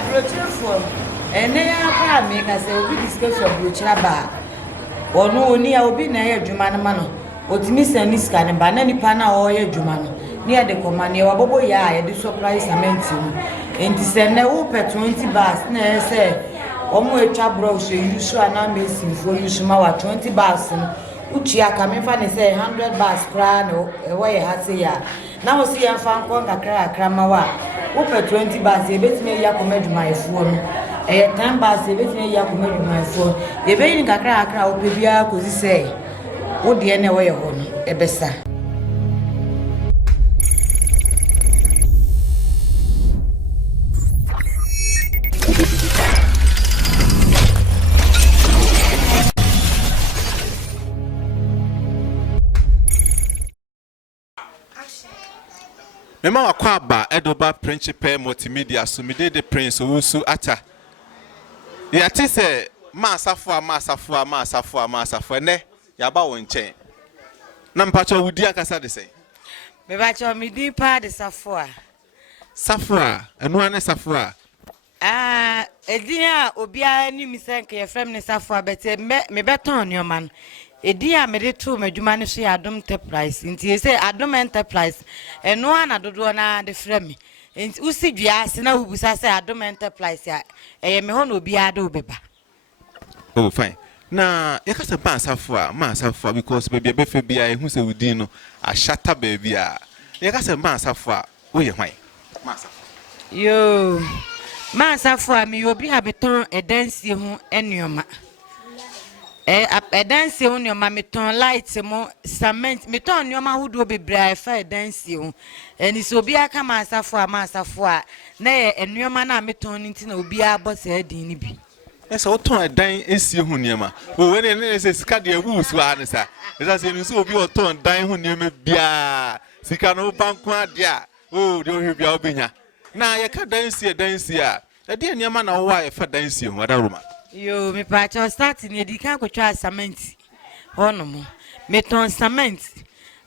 Abrochire for ene ya kwa me ka se obi discuss abrochire ba ono oni ya obi na ye adwuma no ma no otimi sani ska ne ba na nipa na o ye adwuma no ne ye de koma ne wabobo ya ye de surprise cement no enti se ne wo pe 20 bars na ye se omo etwa bro so yusu ana mesin fo yusu ma wa 20 bars no uchi aka me fa ne se 100 bars kra no e wo ye ha se ya na wo se ya fa nko kakra ma wa wo pe 20 bars e betime ya komadwuma efuo no 10 bars e betime ya komadwuma efuo e be yin kakra wo pe bia kozi se wo de ne wo ye ho no e besa Mema wakwaba Edoba Principal Multimedia so me de Prince Owusu ata. Ya ti se masafo ne ya ba won chen. Na mpacho wudi akasa de sei. Me ba cho me di pa de safo a. Safo a, eno ane safo a. Edin a obi a ni mi senke ye frem ne safo a bete me beton ni o man. Edi a mede to madwuma ne so ya Adom Enterprise nti say Adom Enterprise eno ana dodo na de frame nti usi dua ase na ubusa say Adom Enterprise ya me ho na obi ade obeba. Oh fine. Na yakasa ban safo a ma safo because baby be fe bia ehu se wudin no a shatter baby a yakasa ban safo a wo ye hwan ma safo yo ma safo a me obi a beton edansie ho enuoma edansie ho ne ma meton light mo cement meton ne ma hudo bebra fa edansie ho eni so obi aka ma asafo a na enuoma na meton nti na obi abo se adin ni bi esa oton edan esie ho ne ma o we ne se sika de ewu so a ne sa esa se ni so obi oton dan ho ne ma bia sika no banko ade a o de ohwe bia obenya na ye ka dansie a de ne ma na wo a ye fa dansie ho adaroma. Yo, me pa cho start ni di kan ko twa cement. Hono mo. Me ton cement.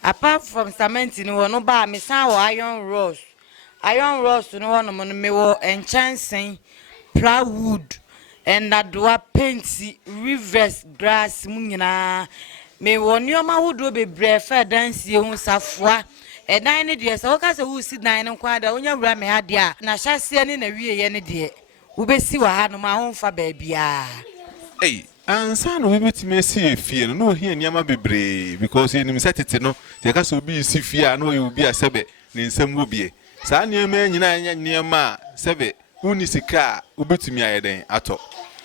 Apart from cement ni wono ba me san wo iron rods. Iron rods no wono mo me wo enchansen, plywood, and adwa paint, reverse grass mu nyina. Me wo nioma wodo bebre fa dansie hu safoa. Dan ne de so ka se wo si dan ne kwa da onya wura me ha de a na hyase ne na wie ye ne de ubesi wa ha no ma honfa baabia ansa no we betime si fie no ohia niama bebre because enim setete no te ka so bi si fie a no obi asebe ne nsam obie saa niama nyina anya niama sebe uni sika ubetumi ayeden ato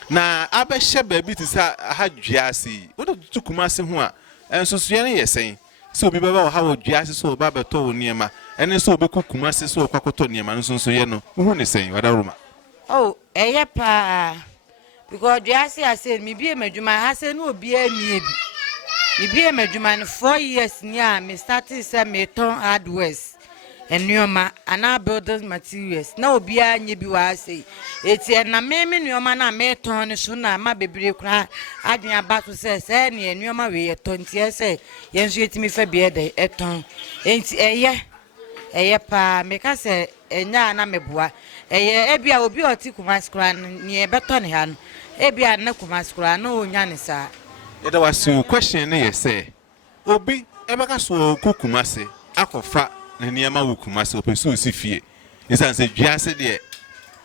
na abehye baabi ti sa ha dwiase wo to kumase ho a enso so ye ne yesen so obi baba ha wo dwiase so oba beto niama ene so obeku kumase so kwakoto niama nso so ye no hu ne sen wada roma. Oh, pa because just I said me be madwuma ha say no obi amie bi. Me be madwuma no 4 years nia me started say me ton hardwares enuoma ana building materials na obi anye bi wa say eti na me nuoma na me ton so na ma bebre kra adwen aba so say ne enuoma we ye ton tie say yenso etimi fa bi e eton enti pa me ka say enya na meboa ebia obi oti kumaskura ne beto ne ha no ebia na kumaskura na onya ne sa da was question ne say obi ebeka so kukumase akofa na niama wukumase opesu osifie isan se dwiase de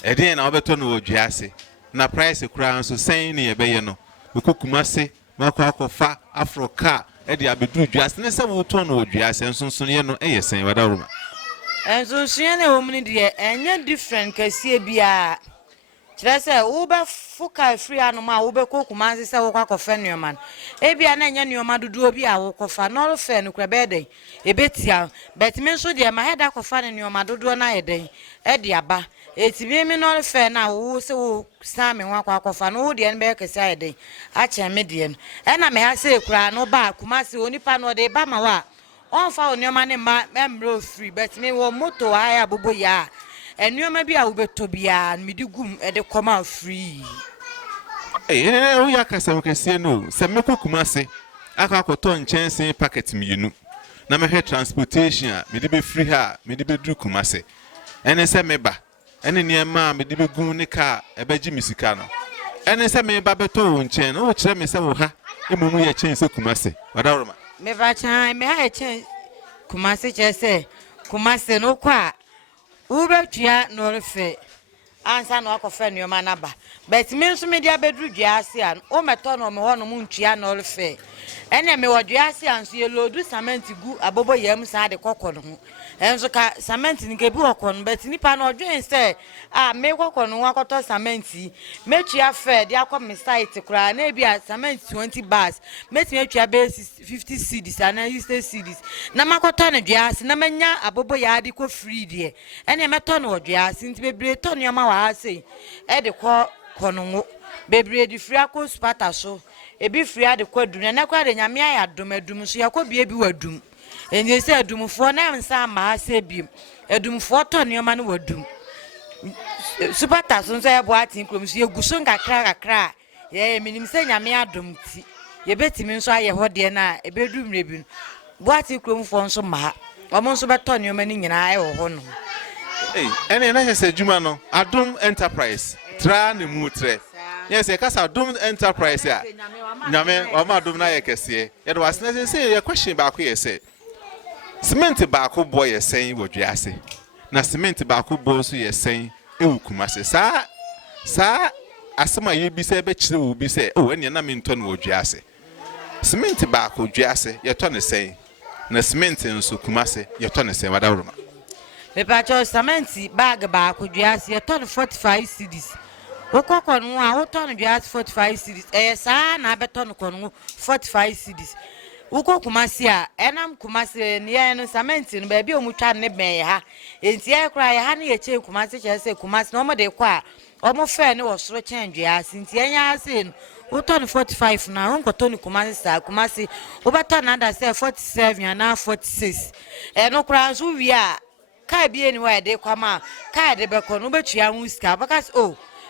eden na obeto no dwiase na price kura nso sen ne ebeye no kukumase makwa akofa afroka de abedu dwiase ne se wo to no dwiase nso ye no sen wada roma. Enso siene homni de enye different kasie bia kire se wo be fuka free anoma wo be kokumanse se wo kwakofa nuoma ebia na enye nuoma dudu obi a wo kofa no fe no kra be den ebetia bet me so de ma heda kofa ne nuoma dudu na eden e de aba etibi mi no fe na wo se wo same wa kwakofa no wo de en be kese eden a che me de en e na me ha se kra no ba kumase onipa no de ba ma wa on fa onioma ne ma memro free but me wo moto haya bobo ya enioma bi a wo beto bia me di gum e de come free o ya kasa mkese no se meko kumase aka akoto nchense packet miyinu na me transportation me de be free ha me de be dru kumase ene se meba ene niema me de begu ne ka ebeji misika no ene se me ba beto wo nchen no kire me se wo ha emumu ye chen se Kumase wadaroma me ba chan me ha chen Kumase chese Kumase no kwa ubetua no refe ansa no akofa nneoma na ba but me nso me dia bedru dua ase an o meto no me ho no mu ntua no refe ene me wodua ase an so ye lodu cement gu abobo yam sa de kokko no ho enso ka cement ni ke bi kokko no but nipa no odwen se me kokko no akoto cement metua fe de akom site kura na bia cement 20 bars meti metua be 50 cedis ana use cedis na makoto no dua ase na manya abobo ya de ko free de ene meto no dua ase nti bebre to no ma wa ase e de ko konongo bebre di free akọ spata so ebi free ade kwadunu na kwa de nyame ayadum so yakobie bi wadum enye se adumfo na nsa ma ase bi adumfo to nioma na wadum spata so nso ebo atin krom so yeguso nkakra ye minim se nyame adum ti ye betimi nso aye hode na ebedum rebi bo atin krom fo nso ma omo nso beto nioma ni nyina e wo ho no ene na se juma no Adom Enterprise tra ne mutre yes e kasa Adom Enterprise ya nyame o ma Adom na ye kese ye do asene se ye question ba ko ye se cement ba ko boy ye sen wodwiase na cement ba ko bo so ye sen ewu Kumase sa asema ye bi se be kire wo bi se ene na me nto no wodwiase cement ba ko dwiase ye to ne sen na cement nso Kumase ye to ne sen wadawroma me pacho cement bag ba ko dwiase ye to 45 cedis okoko no a wo to no dwiase 45 cedis sa na beto no kono 45 cedis uko Kumase a enam Kumase ne ye no cement no ba bi omutwa ne ben ha enti e kra ye ha ne ye che Kumase che se Kumase no mo de kwa omo fe ne wo soro chen dwiase enti enya ase no wo to no 45 na won ko to no Kumase sa Kumase wo beto na da se 47 na 46 no kra nso wi a ka bi eni wa de kwa ma ka de be ko no betua hu ska because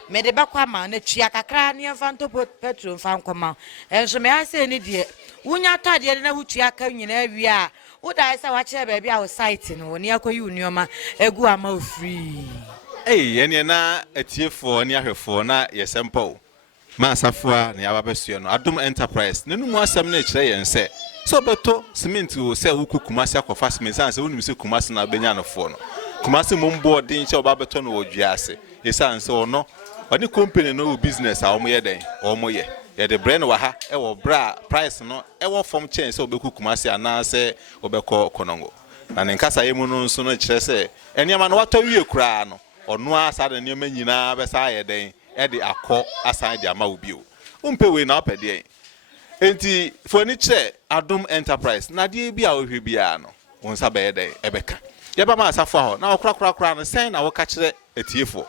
me de be kwa ma na tua kakra ne fanto petrol fan koma enso me ase ni de wunya to de na hutua ka nyina wi a wo da ise wa kire ba bia wo site no ne akoyi unioma egu ama free ene na atiefo ne ahwefo na yesempo ma asafo ne ababesua no Adom Enterprise ne numu asem na kire yen se so beto cement wo se wo Kumase akofa cement san se wo nimse Kumase na benya no fo no Kumase mombo odin che oba beto no wodwiase yesan se ono oni company no business a omo ye den omo ye de brand wa ha e wo bra price no e wo form chain se obeku Kumase ana se obekọ konongo na ne nkasa yemu no nso no kire se eniama no wato wie kura no ono asa de niam nyina be sa ye den e de akọ asan de ama obi o umpe we na opede enti foni kire Adom Enterprise na de bi a ohwe bia no wonsa be den ebeka ye ba ma asafo ho na okra no sen na wo ka kire etiefo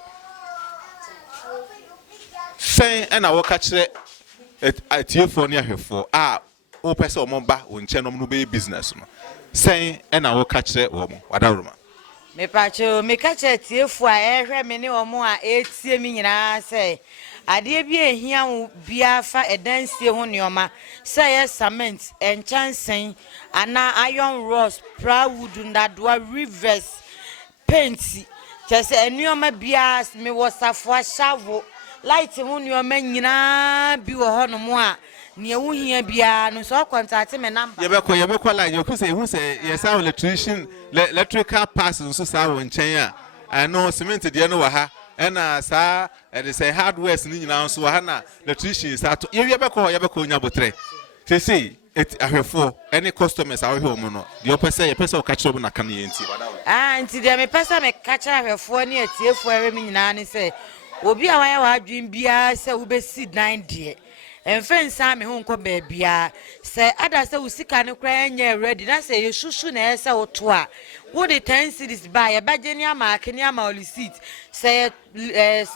sen na wo ka kire etiefo ne ahwefo a wo pese o mo ba wo nche no no be business no sen na wo ka kire wo mo wadaroma me pacho me ka kire etiefo a ehwe me ne o mo a etie mi nyina se ade bi ehia wo bia fa edansie ho neoma say yes cement enchansen ana iron rods plywood ndadoa rivers paint chese eneoma bia me wosafo ashavo light ho neoma nyina bi wo ho no mo a ne wo hia bia no so contact me number yebekọ line you say who say yes our electrical pass nso sa wo nchen a ano cement de no wa ha ena sa they say hardware ni nyina nso ha na electrician sa to yebekọ nya botre say ahwefo any customers ahwe mo no de opese o ka kire na kan ye nti nti de me pesa me ka kire ahwefo ne atiefo ewe mi nyina ne say obi a waya wa adwin bia say wo be seed 9 de enfensa me ho nko ba bia say ada say usika ne kra nya ready na say yesusu na ese wo to a wo de 10 cedis ba ye ba geni ama akeni ama olisit say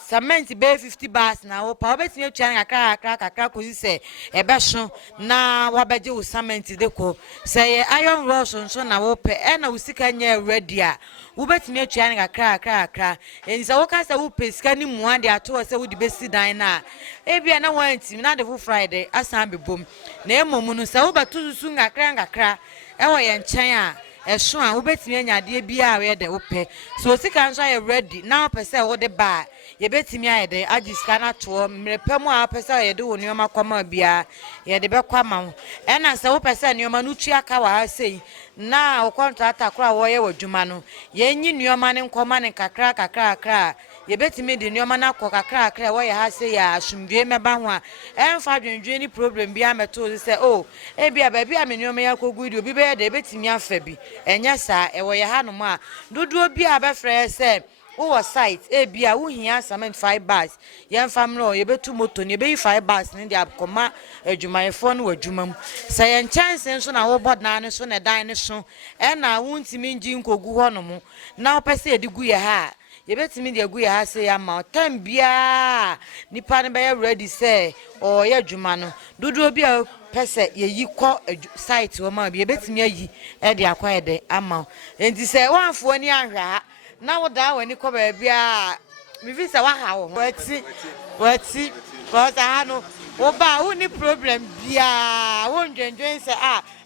cement be 50 bars na wo pa obetimi atua kakra ko say e be so na wa beje wo cement de ko say iron rods nso na wo pe e na usika nya ready a wo betimi atua kakra enza wo ka say wo pesika ni mu ade ato say wo de be si dan na e bia na wantim na de Friday asan be bom na emom no say wo beto susu kakra e wo ye nchen a so a wobetimi anya de bia we de wopɛ so sika nso ayɛ ready na wopɛ sɛ wo de ba ye betimi ayɛ de agi sika na to mrepɛ mu a wopɛ sɛ ye de wo nneoma kwama bia ye de bɛkwama wo ɛna sɛ wopɛ sɛ nneoma no tua ka wa ha sei na wo contractor kora wo ye wadwuma no ye nyi nneoma ne nkɔma ne kakra ye betimi de nneoma na kɔ kakra wo ye ha sei ya asumdwe meba ho a ɛmfa dwendwe ni problem bia meto sɛ oh bia ba bia me nneoma ya kogu di obi be de betimi afa bi ɛnya saa ɛwɔ ye ha no mu a dodo bia bɛfrɛ sɛ wo site bia wo hia cement 5 bars yɛn famro ye betu moto ne be 5 bars ne dia kɔma adwumayefo no wadwuma mu sɛ yɛn chance nso na wo bodna ne so ne dan ne so ɛna wo ntimi ngi nkogu hɔ no mu na wo pɛsɛ edi gu ye ha ye betimi de gu ye ha sɛ ya ma time bia nipa ne be ready sɛ o ye adwuma no dodo bia pɛsɛ ye yi kɔ site wo ma bia betimi ayi de akwa de ama enti sɛ wanfo ani ahwa na wo da wani ko ba bia mi fi se wa ha wo wati cause ha no wo ba wo ni problem bia wo ndwendwen se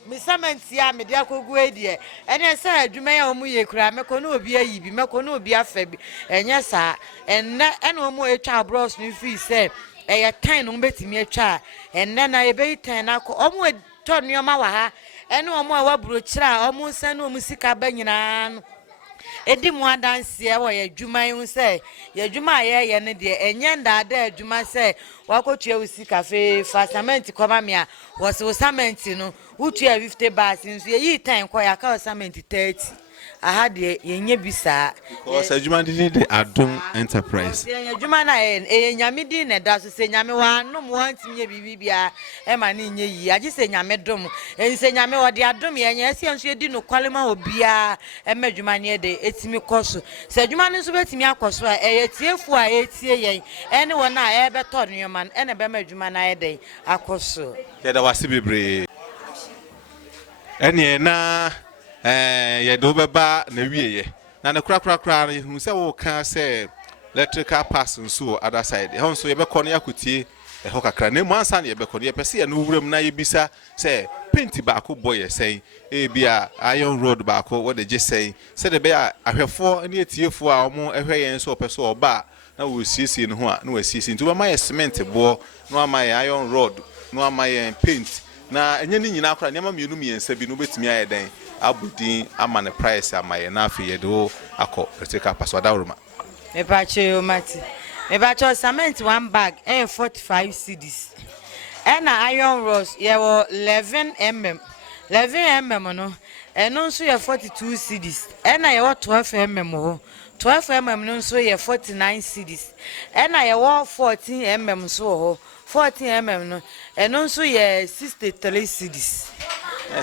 mi cement ya me de akogu edie ene se adwuma ya omu ye kura me ko no obi ayi bi me ko no obi afa bi enye sa enne omu etwa bros no fi se eye tan no betimi etwa enne na ye be tan na ko omu to nneoma wa ha ene omu a waburo kira omu nsa no omu sika ba nyina no edi mu adanse e wo ye dwuma yin se ye dwuma ye ne de enye ndada dwuma se wakotua usi cafe fa cement koma me a wo se cement no utua 50 bars nso ye yi tan ko ya ka cement 30 aha de yenye bisa because adwuma de Adom Enterprise ye adwuma na nyame di ne da so se nyame wa no mo antimye bibia e ma ne nye yi agi se nyame dom ense nyame wo de adom ye nya se nso edi no kwalema obia e ma adwuma ne de etimi koso se adwuma ne nso betimi akoso a e tiefu a etie yen ene wo na e beto nneoma ene be ma adwuma na ye de akoso ye da wase bebre ene na ye do beba na wieye na ne kra hu se wo ka se electrical pass nso other side he nso ye be kɔ ne yakotie e ho kakra na mu ansa na ye be kɔ ne ye pese ye no wuram na ye bisa se paint ba ko boy ye sen bia iron road ba ko wo de je sen se de be ahwefo ne etiefo a omo ehwe ye nso opeso oba na wo siesie ne ho a na wo siesie nti wo ma ye cement bo no ama ye iron road no ama ye paint na enye ni nyina akora nema mienu miensa bi no betimi aye den abudin ama ne price ama ye na afi ye do akọ electrical pass wadawroma me pa che o mati me pa cho cement one bag 45 cedis na iron rods ye wo 11 mm no eno nso ye 42 cedis na ye wo 12 mm ho 12 mm no nso ye 49 cedis na ye wo 14 mm so ho 14 mm no eno nso ye 63 cedis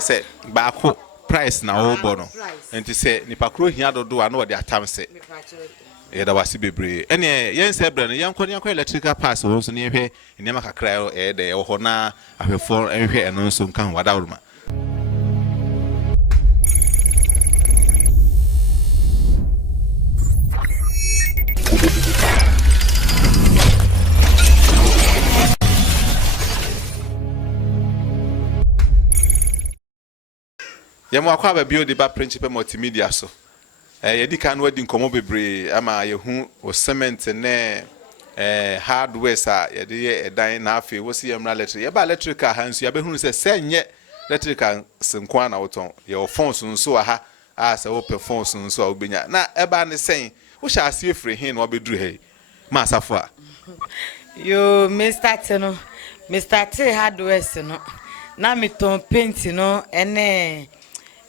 say baako price na wo bo no enti say nipa kro hia dodo a na wo de atamse ye da wase bebre ene yen se bre no yen kɔ electrical pass wo nso ne hwɛ nneema kakra de wo ho na ahwefo nhwɛ eno nso nka wadawroma yemo akwa ba bio de ba principal multimedia so ye di kan wadi nkomo bebre ama ye hu o cement ne hardware sa ye de ye edan na afi wo si yemra electric ye ba electrical hansu ye be hu se senye electrical senkwa na woton ye o phones nso aha a se wo phones nso a obenya na e ba ne sen wo sha ase efre hin no obeduru he ma asafo a yo Mr. T hardware no na mi ton paint no ene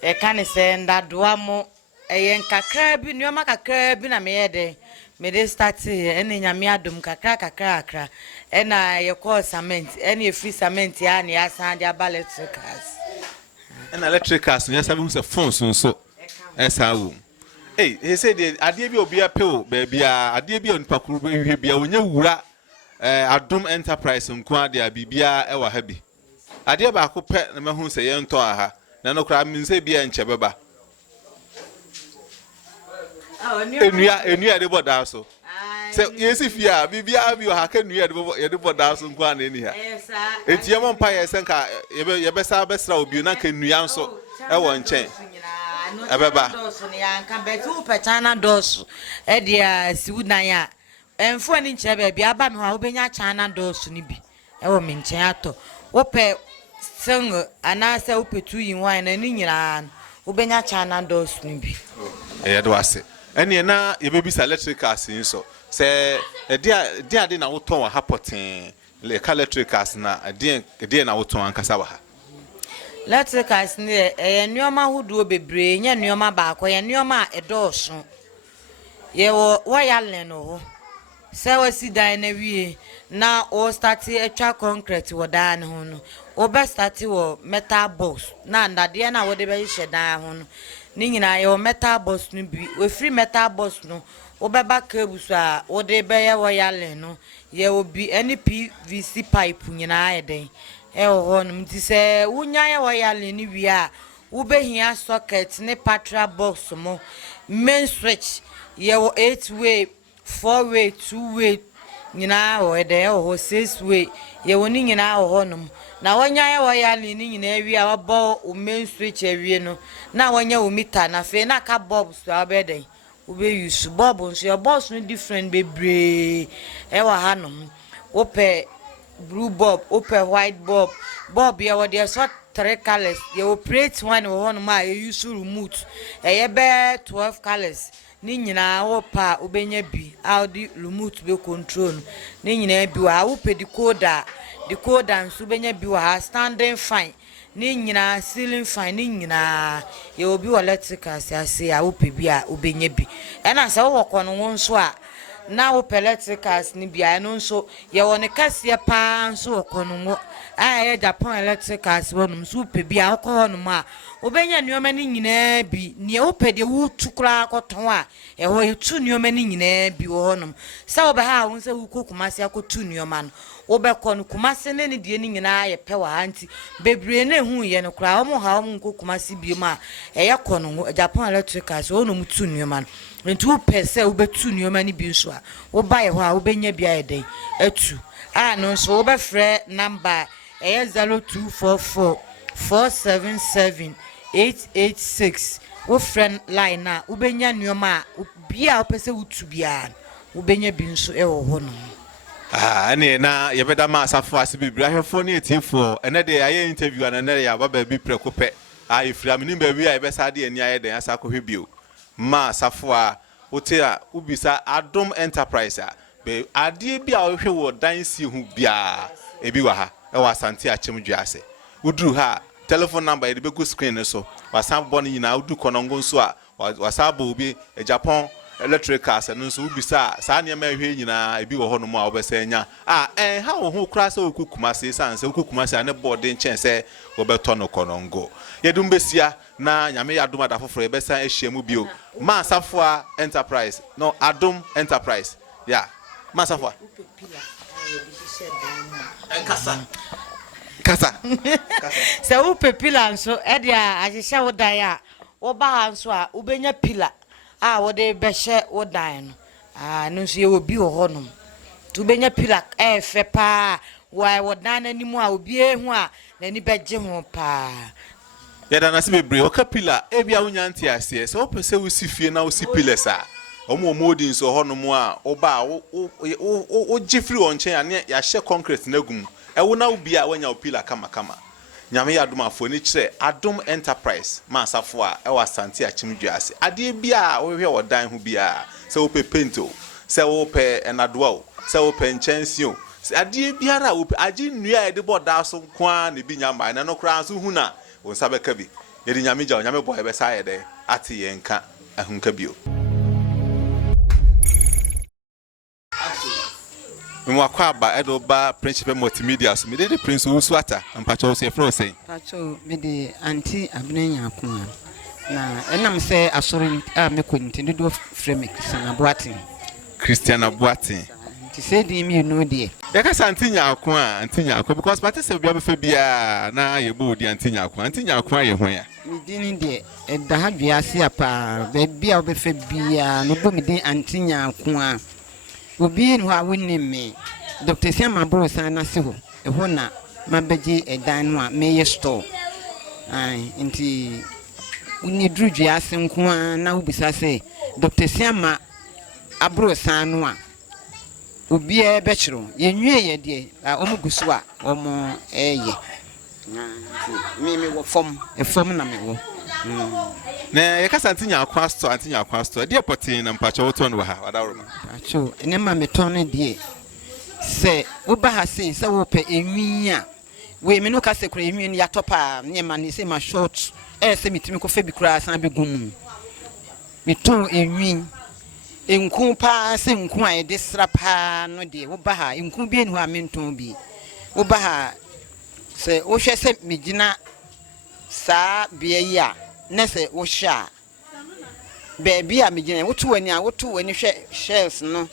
e kan se ndadoa mo yen kakra bi nneoma kakra bi na me yede me de start ene nyame adom kakra ena ye call cement ene e free cement ya na ya san dia electricals ena electricals nya sabe se phones nso esa wo he say the ade bi obi apel ba bia ade bi onpa kuru hwe bia onya wura Adom Enterprise nko ade abibia e wa ha bi ade ba ko pe na mahu se ye nto aha na no kra min se bia nche beba enua de boda so se yesi fia bibia bi ha ka enua de boda so nko ana ni ha etiye mo mpa ye senka ye be sa besra obi na ka enua nso e wo nchen ebeba doors ne yanka betu pe China doors e dia siwudan ya enfo ni nche ba bia aba me ho obenya China doors ni bi e wo me nche ato wo pe sing ana se wo pe 2 in 1 na ni nyira obenya China doors ni bi e do ase ene na ye bebisa electricals nso se dia de na wo ton wa hapoten le electricals na de na wo ton ankasa wa ha electricals ne nneoma huduo bebre nya nneoma baako ye nneoma edoso ye wo wire no ho se wasi dan na wie na o start etwa concrete wo dan ho no o be start wo metal box na ndade na wo de be hye dan ho no ni nyina ye metal box no bi we free metal box no wo be ba cable so a wo de be ye wire no ye obi any PVC pipe nyina ye den e ho no mti se wunya ye wire ni wi a wo be hia socket ne patra box mo main switch ye 8 way 4 way 2 way nyina ho de ho 6 way ye woni nyina ho no na wanya ye wire ni nyina wi a wo o main switch awie no na wanya o meter na fe na ka bulb so abeden wo be use bulb so your bulbs no different bebre e wa hanom wo pe blue bulb wo pe white bulb ye wo de so 3 colors ye operate one wo no ma ye use remote e ye be 12 colors ni nyina wo pa obenya bi audi remote be control ni nyina bi wa wo pe decoder nso benya bi wa standing fine ni nyina ceiling fine ni nyina ye obi wa electrical ase a wo pe bi a obenya bi e na se wo kono won so a na wo electricals ni bia no nso ye woni kase pa nso wo kono mo a ye Japan electricals wonum so pe bia wo kono mo a obenya nioma ni nyina bi ne wo pe de wo tukura akoton a e ho etu nioma ni nyina bi wo honum sa wo be ha wo nse wo kokumase akotu nioma no wo be kono kumase ne die ni nyina ye pe wa anti bebre na hu ye no kura wo mo ha wo kokumase bi ma e ye kono Japan electricals wonum tu nioma no ntu pese wo betu nioma ni bi nso a wo ba ye ho a wo benya bia ye den atu a no nso wo be frɛ number e 0244 477 886 wo friend line na wo benya nioma bia wo pese wo tu bia wo benya bi nso e wo ho no ane na ye beda ma asafo ase bibira hwefo ne etifo ene de aye interview ana ne ya baba bi preko pe ifra mini ba wi a ye besa de ani aye den asa ko hwebio ma asafo a wote a ubisa Adom Enterprise a be ade bi a wo hwe wo dan si hu bia ebi wa ha e wa Asante Achemdwe ase uduru ha telephone number e be go screen so wasan bo ni na udu konongo nso a wasabo obi Japan electricals no nso ubisa sa ne ma hwe nyina ebi wo ho no mu a obesa nya ha wo ho kura se okukumase sanse okukumase ne board nchen se wo beto no konongo yedum besia na nyame Adom adafoforo ebesa ehyiamu bio ma Safua Enterprise no Adom Enterprise ya ma Safua kasa se wo pepila nso e dia ahihye wo dan a wo ba ha nso a wo benya pila a wo de behye wo dan no no nso ye obi wo honom tu benya pila fe pa wo dan animu a obi ehu a nani begye ho pa yada na se bebre oka pila ebia wonya nti ase se wo pese wo si fie na wo si pila sa omo modin so honom a wo ba wo gifri on chen ane ya hye concrete na gum ewo na obi a wanya opila kama nyame Adom afo ni kire Adom Enterprise ma asafo a ewa Asante Achemdwe ase ade bia wo hwe wo dan ho bia se wo pe pento se wo pe enadoa se wo pe nchensi ade biara wo agi nnua e de boda so kwa ne bi nyama na no kra so hu na wo sabeka bi ye de nyame gya nyame boy be sa ye de ate ye nka ahunka bio mwakwa aba edo ba principal multimedia so me de prince Usuata mpacho so efro say pacho me de anti abnenya ko na enam se asori a me ko ntinde do frame Christian Abuatin ti say di mi no de ya ka santinya akwa because party say bia be fa bia na ye bo di antinya akwa ye ho ya mi din de da ha dua se apa be bia be fa bia no bo mi din antinya akwa obi en ho a wonni me Dr. Siama Brosa na se ho e ho na mabeji edan no a me ye store ai nti ni drudwe ase nko a na ubisa se Dr. Siama abro sanu a obi e be kiro yenwie ye de omo gusu a omo eye me wo fom na me wo na ye kasa Antinya Akwa store de potin na mpacho woto no ha wadawro acho ene ma meton ne de se wo ba ha se wo pe enwi a we me no kasa kura enwi ya topa ne ma ne se ma short se mitimi ko fa bi kura san be gum meton enwi enku pa se nku a de sra pa no de wo ba ha enku bi enu a menton bi wo ba ha se wo hwe se megina sa bia yi a na se wo hwa baby a megina wotu wani hwe shells no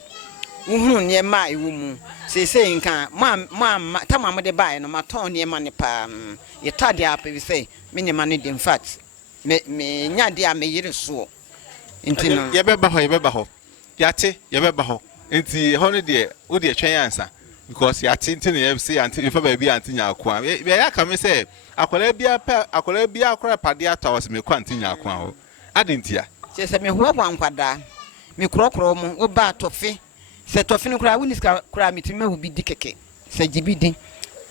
uhuru ne ma ewu mu se nka ma tamam de bae no ma ton ne ma ne pa ye tade apa bi se me ne ma ne de in fact me nya de a me yire so enti no ye beba ho yate ye beba ho enti ho ne de wo de twen ansa because yate enti ne ye say anti ifa baby Antinya Akwa be ya ka me say akola bia akora pade atawos me kwa Antinya Akwa ho adentia se me ho bwankwada me krokro mu wo ba tofe se tofe no kra winiska kra mitime wo bi dikeke se gibidi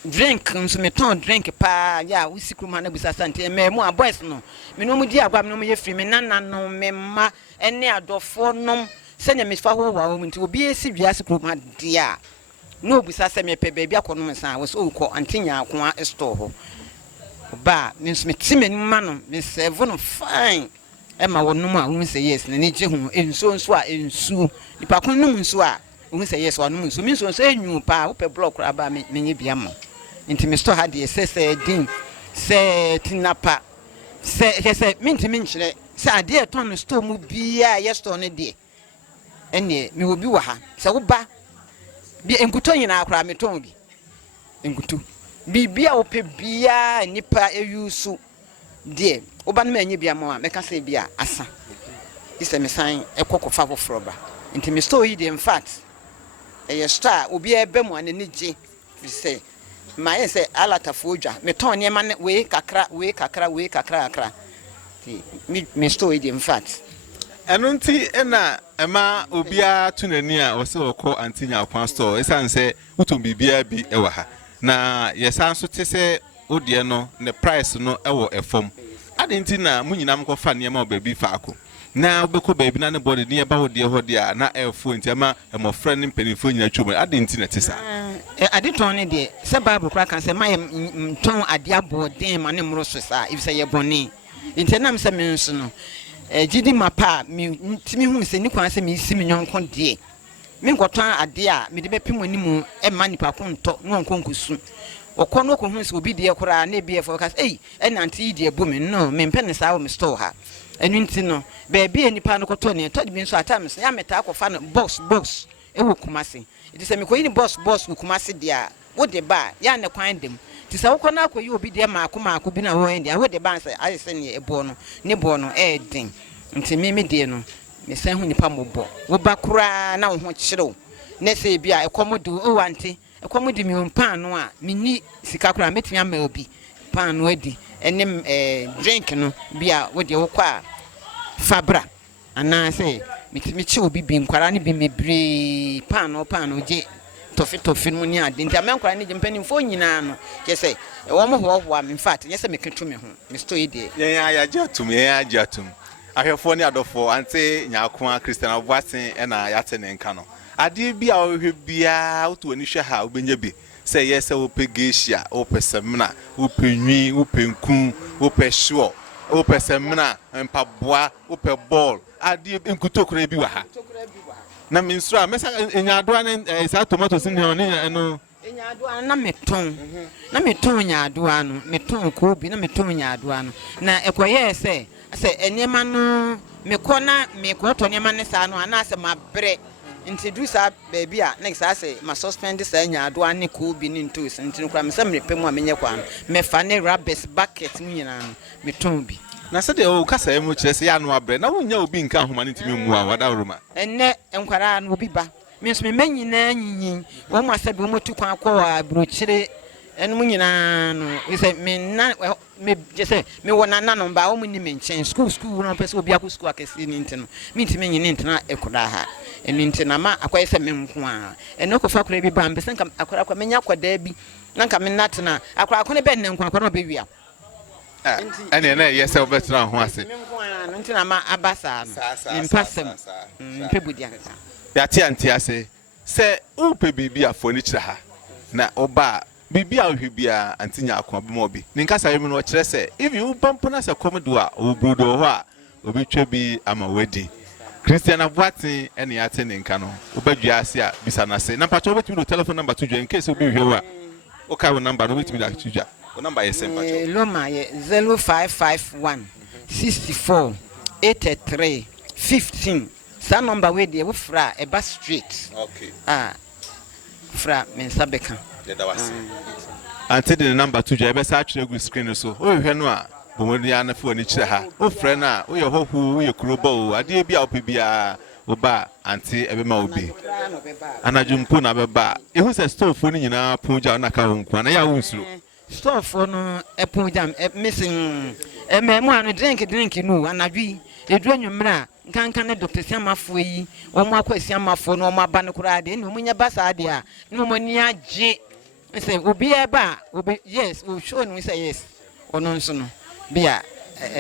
drink nso me ton drink pa ya usikru ma na busa sante me mu a boys no me no mu di agwa me no mu ye free me nana no me ma ene adofo nom se ne me fa ho wa wo nti obi esi bia sikru ma dia no busa se me pe baby akono me san wo so ko Antinya Akwa store ho ba me nso me time ni ma no me serve no fine ema wonum a wo say yes na ne je hu enso a ensu nipa kon num nso a wo say yes wonum nso me nso enyu pa wo pe block ra ba me nye bia mo nti me store ha de se din se tinapa se minti minchire se ade eton store mu bia yes store ne de ene me obi wa ha se wo ba bi enkuto nyina akra me ton bi enkuto bibia wo pe bia nipa eyusu de oba no manye bia mo a meka se bia asa ise me san ekokofa foforo nti me store yi de in fact e star obi ebe mo anani je fi se my say alata foja me ton ne ma we kakra ti me store in fact enunti na ema obia tunani a wose woko Antinya Akwa store esan se utum bibia bi ewa ha na yesan so te se odie no ne price no ewo efom adenti na munyina mkofa ne ma obabi faako na obeko baby na ne body ne ba odie ho dia na efo enti ama emofra ne mpanifo nyina twom adenti na tesa adeton ne de se bible kra kan se ma ton ade aboden ma ne mro so sa if se ye boni enti na me se me nso no gidi mapa mi timi hu se ni kwan se mi isi mi nyonko de me nkoton ade a me de bepim animu e ma nipa ko nto no nkonkosu okono ko hu se obi de kora na bi e for kas anti de bu me no me mpene sa wo me store ha enu nti no baby enipa no koto ne to de bi nso atamis ya meta akofa no box e wo kumase it is me ko yin box wo kumase de a wo de ba ya ne kwan dem ti sa wo kona akoyi obi de maako bi na wo en de wo de ba nsa ayi se ne ebo no ne bo no den nti me de no me san hu nipa mobo wo ba kura na wo ho kyerɛw ne se bi a ekomodu o wanti ekomodi mi pan no a mini sika kura metumi ama obi pan no adi enem drink no bi a wo de wo kwa fabra ana se mitimi chi obi bi nkwara ne bi mebre pan no je tofi no ni ade nti amankwara ne je mpanimfo nyina no ke se wo mo ho in fact nyese meketu me ho me story de yen ya jatum ahwefo ne adofo Antinya Akwa Christian Obuasen na yate ne nka no ade bi a ohwe bia oto ani hwe ha obenye bi se yes wo pegesia wo pesemna wo penwi wo penku wo pesho wo pesemna mpaboa wo pe ball ade nkutokura bi wa ha na minsura mesa enyadoa ne sa tomatoes ne no enyadoa na meton enyadoa no meton ko bi na meton enyadoa no na ekoye se enema no mekona mekoto enema ne sa no ana se mabre introduce baby a next say ma suspend sa enyadoa ne ko bi ne ntos ntinu kra me se mrepem a menye kwa me fa ne rubbish bucket mu nyina no meton bi na se de o kasa emu kire se ya no abre na wonya obi nka homa ne ntimi mu a wada roma enne enkwara no obi ba me so me manyina nyinyin wo ma se bi mo tu kwa kwa brochire enu mu nyina no we say me na me just say me wona na no ba o mu ni me nchen school no person obi akọ school akesi ni ntino me ntime nyine ntina ekoda ha enu ntina ma akwa say me nko a enu ko fa kora bi ba mbese nka akora kwa menya kwada bi na nka me natena akora akọ ne be ne nko akora no be wia ene na yesa obetena ho ase me nko a no ntina ma abasa no impasem pebudia nka ya ti anti ase se upe bibi afọ ni kire ha na oba bibi a ohwebia antinya akwa bema obi ninkasa yemi no kire se if you bump na se komedo a obrudo ho a obi twa bi ama wedi Christian Abuatin ene ya te ninka no obadua ase a bisa na se na pacho obetimi no telephone number to dwa in case obi hwe wa o ka wo number no obetimi da to dwa o number ye sem pacho Loma ye 0551 64 83 15 sa number we dey we fra e ba street okay fra mensabeka da wase ante the number to dwa e be sa atwere gu screen so o hwe no a bomodi ana fo ni kire ha o frɛ na o ye hohu o ye kurobo ade bia opebia o ba ante ebe ma obi anajumpo na beba ehu se store fo ni nyina ponja na ka honku na ya wo nsuro store fo no eponja missing mu anu drink no anadwi edu anwumra nkanka na Dr. Siamafo yi omo akwa Siamafo no omo aba no kura de no munya basa ade a no mo ni age say obi eba obi yes we show no say yes ono nso no bia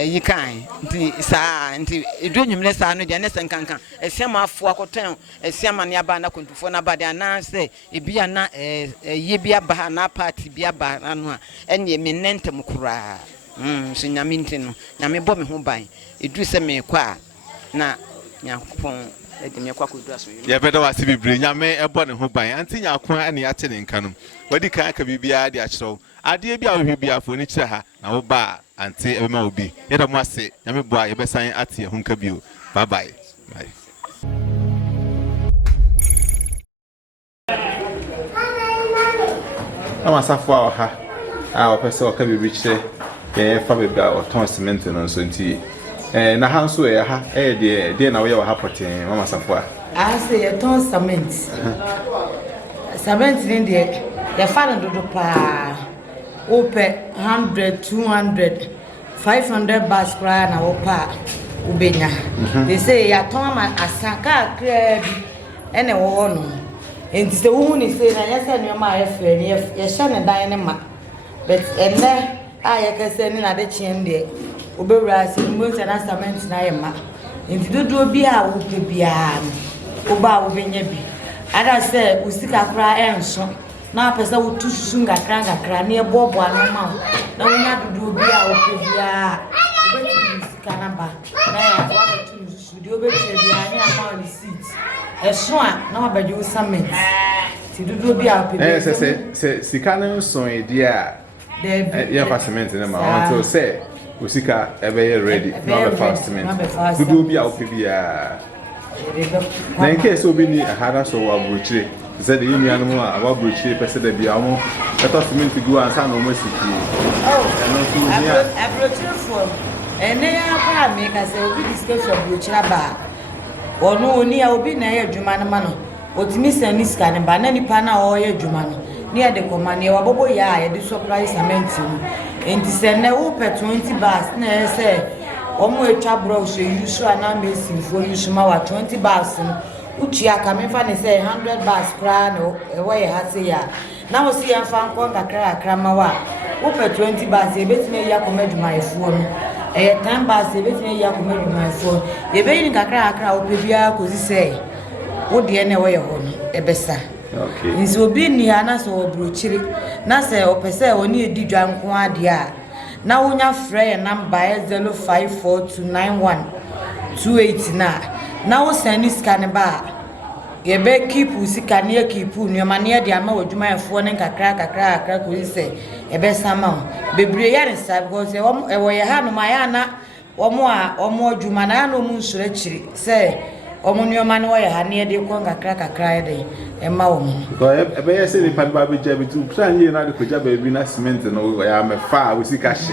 yi kan nti edu anwumra sa no de na nkanka Siamafo akoten Siama ne aba na kontufo na aba de na say ebia na ye bia ba na party bia ba no a ene me nentem kura so nyame ntino nyame bɔ me ho ban edu se me kwa na nyakopon edi me kwa kodu aso ye beda wase bibre nyame ɛbɔ ne ho ban anti nyakon ane ya te ne nka no wadi kan aka bibia de akyerɛw ade bia wo hwe bia fo ni kyerɛ ha na wo ba anti ebema obi ye da mo ase nyame bɔ a ye besan ate ho nka bio bye bye ama safo a ha a opese o ka bibri kyerɛ fa beba o ton cement no so nti na ha nso ha de na wo ye wa hapoten mama safo a say ye ton cement ni de ye fa no dodo pa o pe 100 200 500 bas kra na wo pa ubenya they say ya ton ma asaka kra bi ene wo no enti se wo ni say na ye se no ma ye fe ni ye sha ne dan ne ma but ene ya kese ni na de chien de obewura se mo na cement na ye ma nti dodo bi a wo pe bia no oba wo benya bi ada se usika kra enso na pesa wo tu susu ngakra na e bobo ano ma na wonya dodo bi a wo pe bia obetu usika na ba na ya wo tu susu de obetu bia ni ama receipt eso a na wa beju cement ti dodo bi a wo pe bia se sika no so e dia yeah, for cement in my want to say, Usika ever ready, not a fast cement. To do be out PBR. In case so be a harder so a butchery, said the Indian animal about butchery, Pesset de Biamo, I thought cement to go and sound almost city. Oh, I brought you from and they are make us a discussion of butcher bar. Or no near Obi near Jumanamano, or Timisa Niscan and Banani Pana or Jumano. Near the command, you are bobo ya, the surprise cement. And this and now per 20 bars, ne say, Omo chabros, you should not miss for you small 20 bars. Uchia coming funny say 100 bars crano, away has a ya. Now see I found Conga Cramawa. Over 20 bars, a bit me ya command my phone. A 10 bars, a bit me ya command my phone. A baby crack, Bibia could say, what the anyway home, a bessa. Okay. Nso bi ni ana so brochiri na se opese oni edi dwa nko ade a na wonya frɛ ya number 05429128 na wo send scan ba ye be keep sika ne keep nneoma ne de ama wadwuma yefo ne kakra ko se e be sama bebre ya ne sa because e wo ye ha no ma ya na omo adwuma na ya no mu nsure chiri se omo nneoma ne wo ye ha ne de ko kakra de Emma woman. Go ebe say ni pamba be jabi tu plan ye na de koja baby na cement no ya me fa we see cash.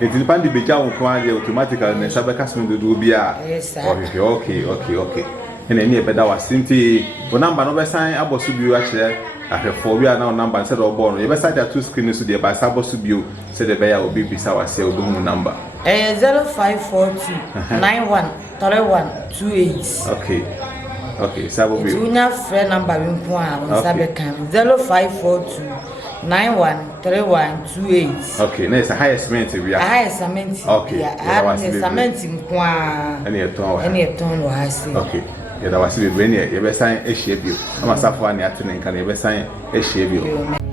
E ti pandi be ja won kwa de automatically na sabe ka cement do bia. Okay. Ene ni e beda wa sinti o number no be san abosu bi wa kire ahwefo wi ana number said obo no ye be side to screen so de ba sabo so bio said de be ya obi bisa wase obi hu number 0542 913128. Okay, sabo bio Tunya friend number wi nko a on sabe kan 0542 913128. Okay, na isa high cement we are. High cement. Okay. Yeah, cement nko a. Any eton wa hase. Okay. Yeah, that was be when you be sign a share bio. Ama safo ani atene nka na be sign a share bio.